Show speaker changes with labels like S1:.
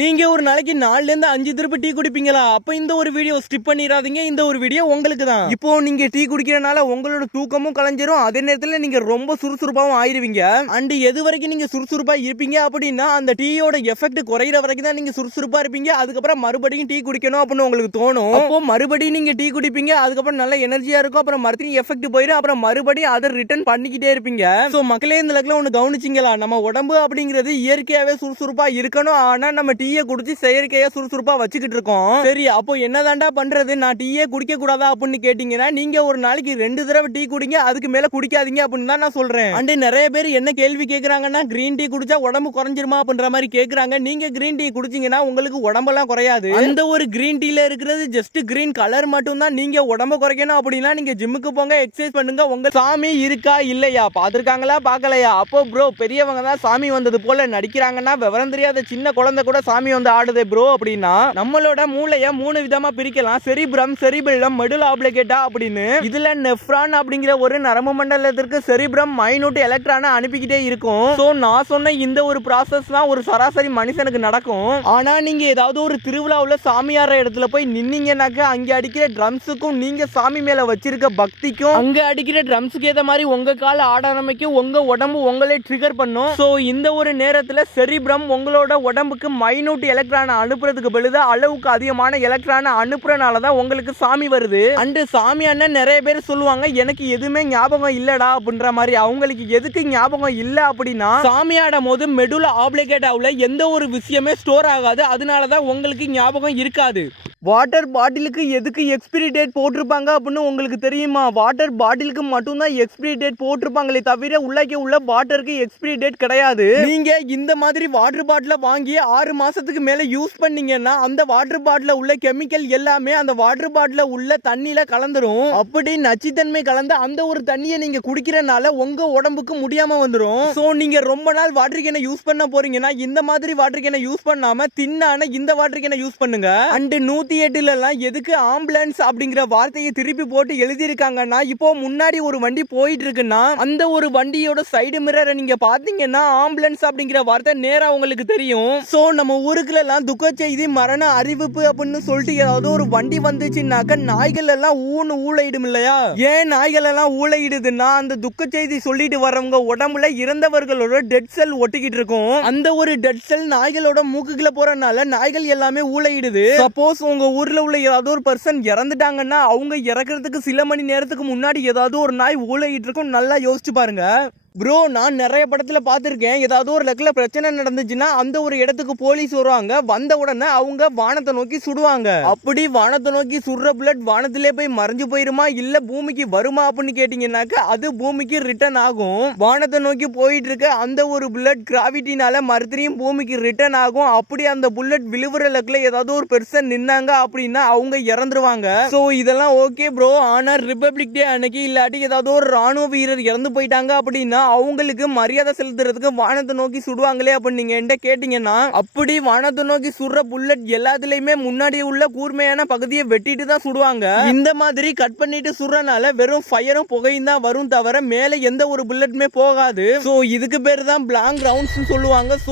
S1: நீங்க ஒரு நாளைக்கு நாலுல இருந்து அஞ்சு திருப்பி டீ குடிப்பீங்களா? அப்ப இந்த ஒரு வீடியோ ஸ்கிப் பண்ணிடாதீங்க. இந்த ஒரு வீடியோ உங்களுக்கு தான். இப்போ நீங்க டீ குடிக்கிறனால உங்களோட தூக்கமும் கலைஞ்சிரும். அதே நேரத்துல நீங்க ரொம்ப சுறுசுறுப்பாவும் ஆயிருவீங்க. அண்ட் எது வரைக்கும் நீங்க சுறுசுறுப்பா இருப்பீங்க அப்படின்னா அந்த டீயோட எஃபெக்ட் குறையிற வரைக்கும் தான் நீங்க சுறுசுறுப்பா இருப்பீங்க. அதுக்கப்புறம் மறுபடியும் டீ குடிக்கணும் அப்படின்னு உங்களுக்கு தோணும். அப்போ மறுபடியும் நீங்க டீ குடிப்பீங்க. அதுக்கப்புறம் நல்ல எனர்ஜியா இருக்கும். அப்புறம் மறுபடியும் எஃபெக்ட் போயிடும் அப்புறம் மறுபடியும் அதை ரிட்டர்ன் பண்ணிக்கிட்டே இருப்பீங்க. சோ மக்களே இந்த லக்கில் ஒன்று கவனிச்சிங்களா? நம்ம உடம்பு அப்படிங்கிறது இயற்கையாவே சுறுசுறுப்பா இருக்கணும். ஆனா நம்ம டீயை குடிச்சு செயற்கையா சுறுசுறுப்பா வச்சுக்கிட்டு இருக்கோம். சரி அப்போ என்னதாண்டா பண்றது? நான் டீயே குடிக்க கூடாதா அப்படின்னு கேட்டீங்கன்னா நீங்க ஒரு நாளைக்கு ரெண்டு தடவை டீ குடிங்க அதுக்கு மேல குடிக்காதீங்க அப்படின்னு தான் நான் சொல்றேன். அண்ட் நிறைய பேர் என்ன கேள்வி கேக்குறாங்கன்னா கிரீன் டீ குடிச்சா உடம்பு குறைஞ்சிருமா அப்படின்ற மாதிரி கேக்குறாங்க. நீங்க கிரீன் டீ குடிச்சீங்கன்னா உங்களுக்கு உடம்பெல்லாம் குறையாது. அந்த ஒரு கிரீன் டீல இருக்கிறது ஜஸ்ட் கிரீன் கலர் மட்டும் தான் நீங்க உடம்ப குறைக்கணும் அப்படின்னா நீங்க ஜிம்முக்கு போங்க எக்ஸசைஸ் பண்ணுங்க. உங்க சாமி இருக்கா இல்லையா? பாத்திருக்காங்களா பார்க்கலையா? அப்போ ப்ரோ பெரியவங்க தான் சாமி வந்தது போல நடிக்கிறாங்கன்னா விவரம் தெரியாத சின்ன குழந்தை கூட சாமி வந்து ஆடுது ப்ரோ அப்படின்னா நம்மளோட மூளைய மூணு விதமா பிரிக்கலாம். செரிப்ரம் செரிபிளம் மெடுல் ஆப்ளிகேட்டா அப்படின்னு. இதுல நெஃப்ரான் அப்படிங்கிற ஒரு நரம்பு மண்டலத்திற்கு செரிப்ரம் மைனூட் எலக்ட்ரானை அனுப்பிக்கிட்டே இருக்கும். சோ நான் சொன்ன இந்த ஒரு ப்ராசஸ் தான் ஒரு சராசரி மனுஷனுக்கு நடக்கும். ஆனா நீங்க ஏதாவது ஒரு திருவிழாவுல சாமியார இடத்துல போய் நின்னீங்கன்னாக்க அங்க அடிக்கிற ட்ரம்ஸுக்கும் நீங்க சாமி மேல வச்சிருக்க பக்திக்கும் அங்க அடிக்கிற ட்ரம்ஸுக்கு ஏற்ற மாதிரி உங்க கால ஆட ஆரம்பிக்கும் உங்க உடம்பு உங்களே ட்ரிகர் பண்ணும். சோ இந்த ஒரு நேரத்துல செரிப்ரம் உங்களோட உடம்புக்கு மைனூட் எலக்ட்ரானை அனுப்புறதுக்கு பொழுது அளவுக்கு அதிகமான எலக்ட்ரானை அனுப்புறனால தான் உங்களுக்கு சாமி வருது. அண்டு சாமி அண்ணன் நிறைய பேர் சொல்லுவாங்க எனக்கு எதுவுமே ஞாபகம் இல்லடா அப்படின்ற மாதிரி. அவங்களுக்கு எதுக்கு ஞாபகம் இல்ல அப்படின்னா சாமி ஆடும் போது மெடுல ஆப்ளிகேட்டாவில் எந்த ஒரு விஷயமே ஸ்டோர் ஆகாது. அதனால தான் உங்களுக்கு ஞாபகம் இருக்காது. வாட்டர் பாட்டிலுக்கு எதுக்கு எக்ஸ்பிரி டேட் போட்டிருப்பாங்க அப்படின்னு உங்களுக்கு தெரியுமா? வாட்டர் பாட்டிலுக்கு மட்டும்தான் எக்ஸ்பிரி டேட் போட்டிருப்பாங்களே தவிர உள்ளே உள்ள வாட்டருக்கு எக்ஸ்பிரி டேட் கிடையாது. நீங்க இந்த மாதிரி வாட்டர் பாட்டில வாங்கி ஆறு மாசத்துக்கு மேல யூஸ் பண்ணீங்கன்னா அந்த வாட்டர் பாட்டில உள்ள கெமிக்கல் எல்லாமே அந்த வாட்டர் பாட்டில உள்ள தண்ணியில கலந்துரும். அப்படி நச்சுத்தன்மை கலந்த அந்த ஒரு தண்ணியை நீங்க குடிக்கிறனால உங்க உடம்புக்கு முடியாம வந்துடும் ஸோ நீங்க ரொம்ப நாள் வாட்டர் கேனை யூஸ் பண்ண போறீங்கன்னா இந்த மாதிரி வாட்டர் கேனை யூஸ் பண்ணாம தின்னான இந்த வாட்டர் கேனை யூஸ் பண்ணுங்க. அண்ட் நூத்தி எட்டுல எல்லாம் எதுக்கு ஆம்புலன்ஸ் அப்படிங்கிற வார்த்தையை திருப்பி போட்டு எழுதியிருக்காங்கன்னா இப்போ முன்னாடி ஒரு வண்டி போயிட்டு இருக்குன்னா அந்த ஒரு வண்டியோட சைடு மிரரை நீங்க பாத்தீங்கன்னா ஆம்புலன்ஸ் அப்படிங்கிற வார்த்தை நேரா உங்களுக்கு தெரியும். சோ நம்ம ஊருக்குல எல்லாம் துக்க செய்தி மரண அறிவிப்பு அப்படின்னு சொல்லிட்டு ஏதாவது ஒரு வண்டி வந்துச்சுன்னாக்க நாய்கள் எல்லாம் ஊன்னு ஊழையிடும் இல்லையா? ஏன் நாய்கள் எல்லாம் ஊழையிடுதுன்னா அந்த துக்க செய்தி சொல்லிட்டு வர்றவங்க உடம்புல இறந்தவர்களோட டெட் செல் ஒட்டிக்கிட்டு இருக்கும். அந்த ஒரு டெட் செல் நாய்களோட மூக்குக்குள்ள போறனால நாய்கள் எல்லாமே ஊழையிடுது சப்போஸ் உங்க ஊர்ல உள்ள ஏதாவது ஒரு பர்சன் இறந்துட்டாங்கன்னா அவங்க இறக்குறதுக்கு சில மணி நேரத்துக்கு முன்னாடி ஏதாவது ஒரு நாய் ஊழையிட்டு இருக்கும். நல்லா யோசிச்சு பாருங்கள் ப்ரோ நான் நிறைய படத்தில் பார்த்துருக்கேன். ஏதாவது ஒரு லக்கில் பிரச்சனை நடந்துச்சுன்னா அந்த ஒரு இடத்துக்கு போலீஸ் வருவாங்க. வந்த உடனே அவங்க வானத்தை நோக்கி சுடுவாங்க. அப்படி வானத்தை நோக்கி சுடுற புல்லட் வானத்திலே போய் மறைஞ்சு போயிருமா? இல்ல பூமிக்கு வருமா அப்படின்னு கேட்டீங்கன்னாக்க அது பூமிக்கு ரிட்டர்ன் ஆகும். வானத்தை நோக்கி போயிட்டு இருக்க அந்த ஒரு புல்லட் கிராவிட்டினால மறுத்திரியும் பூமிக்கு ரிட்டர்ன் ஆகும். அப்படி அந்த புல்லட் விழுவுற லக்கில் ஏதாவது ஒரு பெருசன் நின்னாங்க அப்படின்னா அவங்க இறந்துருவாங்க. ஸோ இதெல்லாம் ஓகே ப்ரோ ஆனால் ரிப்பப்ளிக் டே அன்னைக்கு இல்லாட்டி ஏதாவது ஒரு ராணுவ வீரர் இறந்து போயிட்டாங்க அப்படின்னா அவங்களுக்கு மரியாதை செலுத்துறதுக்கு வானத்தை நோக்கி சுடுவாங்களே அப்படின்னு நீங்க என்கிட்ட கேட்டீங்கன்னா அப்படி வானத்தை நோக்கி சுடுற புல்லட் எல்லாத்துலயுமே முன்னாடி உள்ள கூர்மையான பகுதியை வெட்டிட்டு தான் சுடுவாங்க. இந்த மாதிரி கட் பண்ணிட்டு சுடுறனால வெறும் ஃபயரும் புகையும் தான் வரும் தவிர மேலே எந்த ஒரு புல்லட்டுமே போகாது. ஸோ இதுக்கு பேர் தான் பிளாங் ரவுண்ட்ஸ் சொல்லுவாங்க. ஸோ